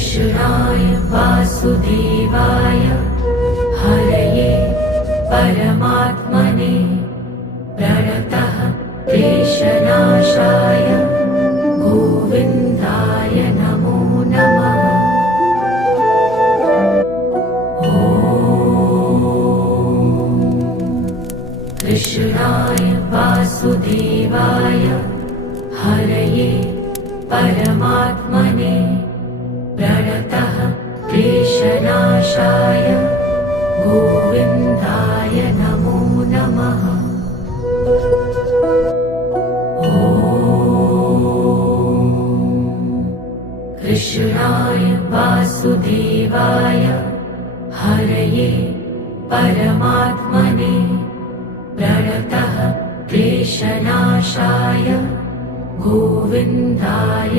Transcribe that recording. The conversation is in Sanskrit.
कृष्णाय वासुदेवाय हरये परमात्मने प्रणतः क्लेशनाशाय गोविन्दाय नमो नमः। कृष्णाय वासुदेवाय हरये परमात्मने प्रणतः क्लेशनाशाय गोविन्दाय नमो नमः। कृष्णाय वासुदेवाय हरये परमात्मने प्रणतः क्लेशनाशाय गोविन्दाय